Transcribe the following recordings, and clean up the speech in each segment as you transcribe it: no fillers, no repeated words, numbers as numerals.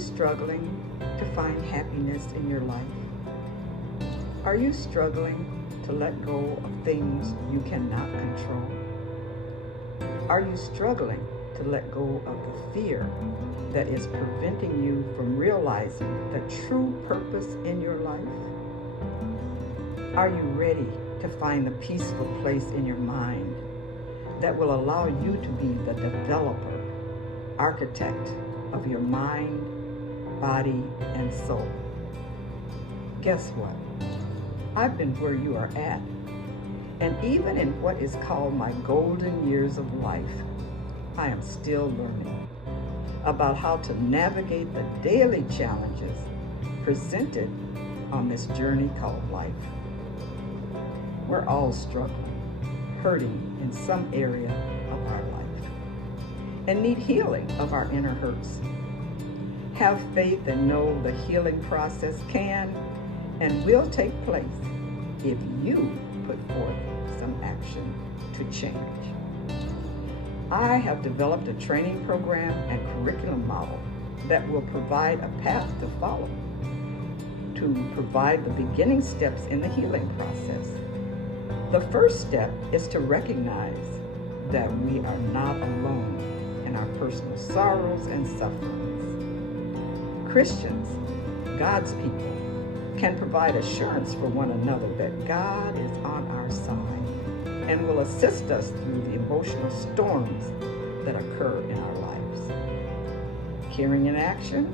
struggling to find happiness in your life? Are you struggling to let go of things you cannot control? Are you struggling to let go of the fear that is preventing you from realizing the true purpose in your life? Are you ready to find the peaceful place in your mind that will allow you to be the developer, architect of your mind, body, and soul? Guess what? I've been where you are at. And even in what is called my golden years of life, I am still learning about how to navigate the daily challenges presented on this journey called life. We're all struggling, hurting in some area of our life, and need healing of our inner hurts. Have faith and know the healing process can and will take place if you put forth some action to change. I have developed a training program and curriculum model that will provide a path to follow to provide the beginning steps in the healing process. The first step is to recognize that we are not alone in our personal sorrows and sufferings. Christians, God's people, can provide assurance for one another that God is on our side and will assist us through the emotional storms that occur in our lives. Caring in Action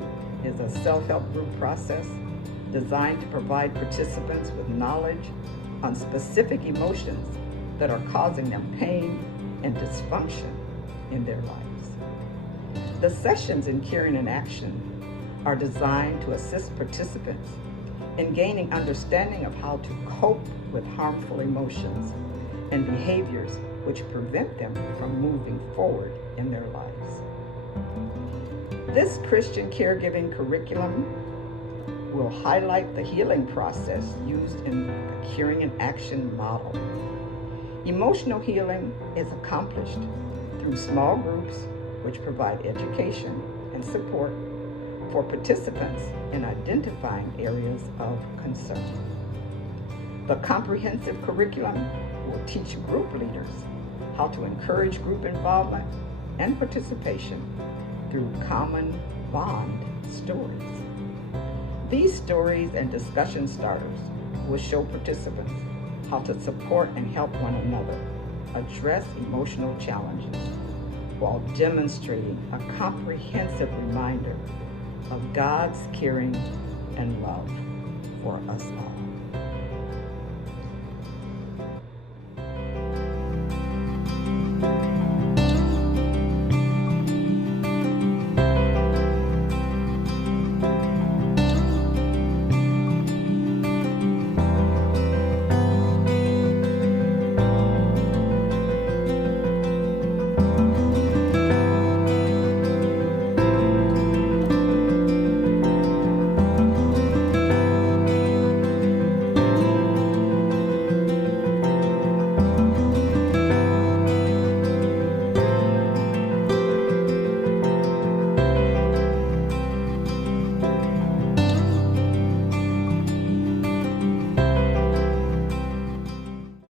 is a self-help group process designed to provide participants with knowledge on specific emotions that are causing them pain and dysfunction in their lives. The sessions in Caring in Action are designed to assist participants in gaining understanding of how to cope with harmful emotions and behaviors which prevent them from moving forward in their lives. This Christian caregiving curriculum will highlight the healing process used in the Caring in Action model. Emotional healing is accomplished through small groups which provide education and support for participants in identifying areas of concern. The comprehensive curriculum will teach group leaders how to encourage group involvement and participation through common bond stories. These stories and discussion starters will show participants how to support and help one another address emotional challenges while demonstrating a comprehensive reminder of God's caring and love for us all.